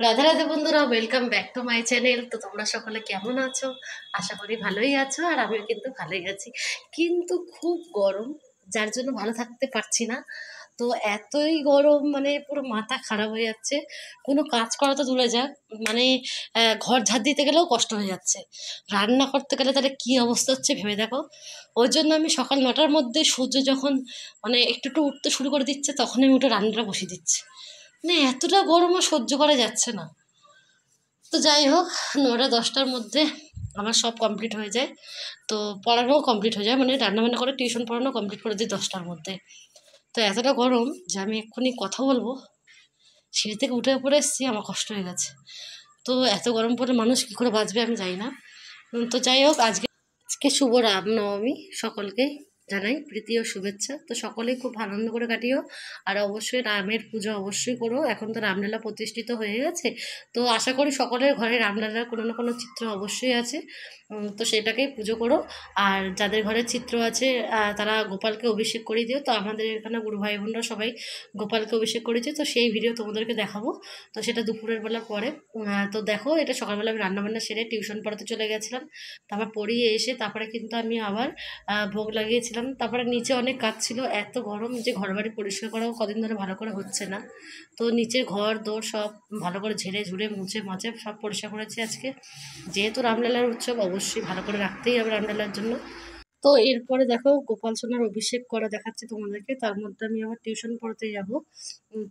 রাধে রাধে বন্ধুরা, welcome back to my channel. তো তোমরা সকলে কেমন আছো? আশা করি ভালোই আছো, আর আমিও কিন্তু ভালোই আছি। কিন্তু খুব গরম, যার জন্য ভালো থাকতে পারছি না। তো এতই গরম, মানে পুরো মাথা খারাপ হয়ে যাচ্ছে। কোনো কাজ করা তো দূরে যাক, মানে ঘর ঝাড় দিতে গেলেও কষ্ট হয়ে যাচ্ছে। রান্না করতে গেলে তাহলে কি অবস্থা হচ্ছে ভেবে দেখো। ওই জন্য আমি সকাল 9টার মধ্যে সূর্য যখন মানে একটু একটু উঠতে শুরু করে দিচ্ছে, তখন আমি উঠে রান্নাটা বসিয়ে দিচ্ছি। মানে এতটা গরমও সহ্য করা যাচ্ছে না। তো যাই হোক, 9টা 10টার মধ্যে আমার সব কমপ্লিট হয়ে যায়। তো পড়ানোও কমপ্লিট হয়ে যায়, মানে রান্নাবান্না করে টিউশন পড়ানো কমপ্লিট করে দিই 10টার মধ্যে। তো এতটা গরম যে আমি এক্ষুনি কথা বলবো, সিঁড়ি থেকে উঠে পড়ে এসেছি, আমার কষ্ট হয়ে গেছে। তো এত গরম পড়লে মানুষ কী করে বাঁচবে আমি জানি না। তো যাই হোক, আজকে আজকে শুভ রামনবমী, সকলকে জানাই প্রীতি ও শুভেচ্ছা। তো সকলেই খুব আনন্দ করে কাটিও। আর অবশ্যই রামের পুজো অবশ্যই করো, এখন তো রামলীলা প্রতিষ্ঠিত হয়ে গেছে। তো আশা করি সকলের ঘরে রামলীলার কোনো না কোনো চিত্র অবশ্যই আছে। তো সেটাকেই পুজো করো। আর যাদের ঘরে চিত্র আছে তারা গোপালকে অভিষেক করে দিও। তো আমাদের এখানে গুরু ভাই বোনরা সবাই গোপালকে অভিষেক করেছে, তো সেই ভিডিও তোমাদেরকে দেখাবো। তো সেটা দুপুরের বেলা পরে। তো দেখো, এটা সকালবেলা আমি রান্নাবান্না সেরে টিউশন পড়াতে চলে গেছিলাম। তারপর পড়িয়ে এসে তারপরে কিন্তু আমি আবার ভোগ লাগিয়েছিলাম। তারপরে নিচে অনেক কাজ ছিল, এত গরম যে ঘর বাড়ি পরিষ্কার করাও কদিন ধরে ভালো করে হচ্ছে না। তো নিচে ঘর দোর সব ভালো করে ঝেড়ে ঝুড়ে মুছে মাছে সব পরিষ্কার করেছি আজকে। যেহেতু রামলালার উৎসব, অবশ্যই ভালো করে রাখতেই হবে রামলালার জন্য। তো এরপরে দেখো, গোপাল সোনার অভিষেক করা দেখাচ্ছে তোমাদেরকে, তার মধ্যে আমি আবার টিউশন পড়াতে যাব।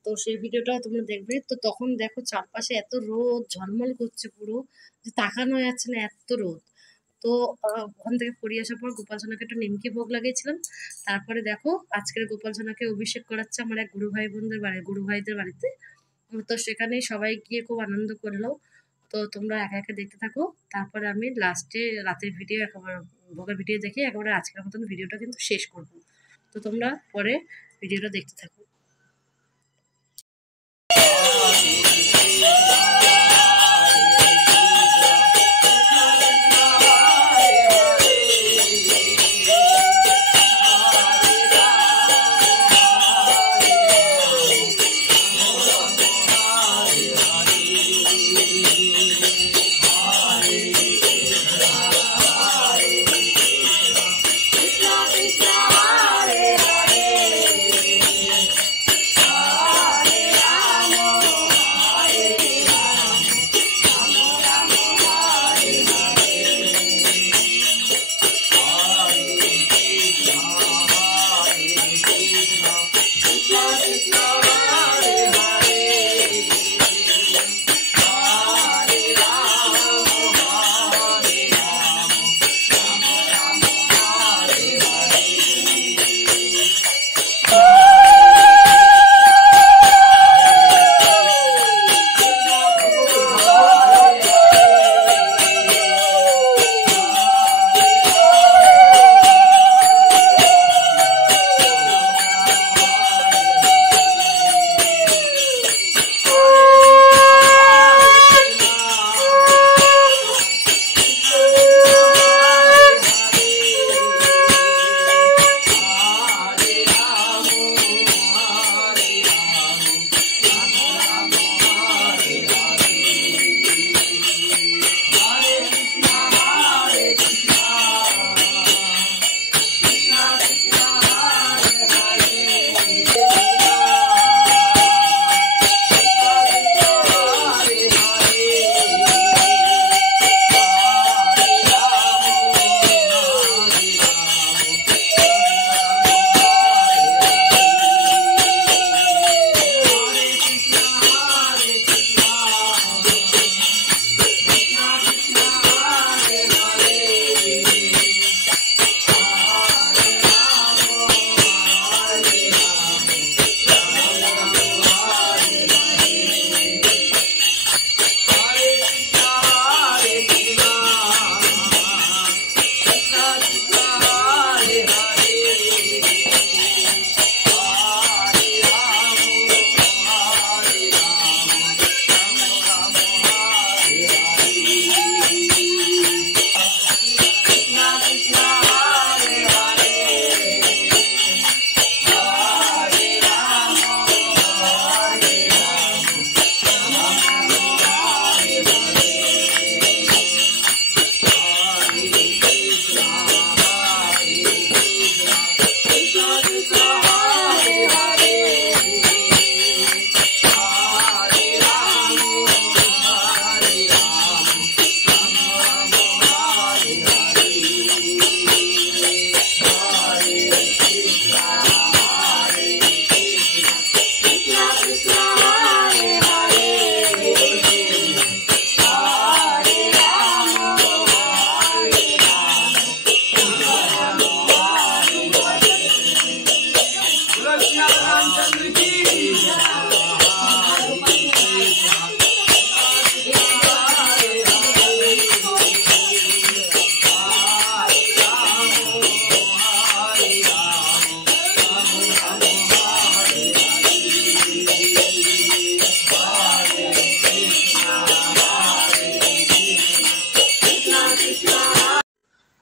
তো সেই ভিডিওটা তোমরা দেখবে। তো তখন দেখো চারপাশে এত রোদ ঝলমল করছে পুরো, যে তাকানো যাচ্ছে না, এত রোদ। তো ওখান থেকে পড়িয়ে আসার পর গোপাল সোনাকে একটু নিমকি ভোগ লাগিয়েছিলাম। তারপরে দেখো, আজকের গোপাল সোনাকে অভিষেক করাচ্ছে আমার এক গুরু ভাই বোনদের বাড়ি, গুরু ভাইদের বাড়িতে। তো সেখানেই সবাই গিয়ে খুব আনন্দ করলো। তো তোমরা একা একা দেখতে থাকো। তারপরে আমি লাস্টে রাতের ভিডিও একেবারে ভোগের ভিডিও দেখে একেবারে আজকের মতন ভিডিওটা কিন্তু শেষ করব। তো তোমরা পরে ভিডিওটা দেখতে থাকো।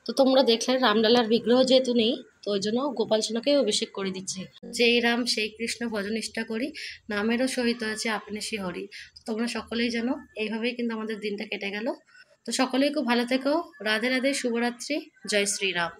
তো তোমরা দেখলে রামলালার বিগ্রহ যেহেতু নেই, তো ওই জন্য গোপাল সোনাকেই অভিষেক করে দিচ্ছে। যেই রাম সেই কৃষ্ণ ভজন নিষ্ঠা করি, নামেরও সহিত আছে আপনি শ্রী হরি। তো তোমরা সকলেই জানো, এইভাবেই কিন্তু আমাদের দিনটা কেটে গেল। তো সকলেই খুব ভালো থেকো। রাধে রাধে, শুভরাত্রি, জয় শ্রীরাম।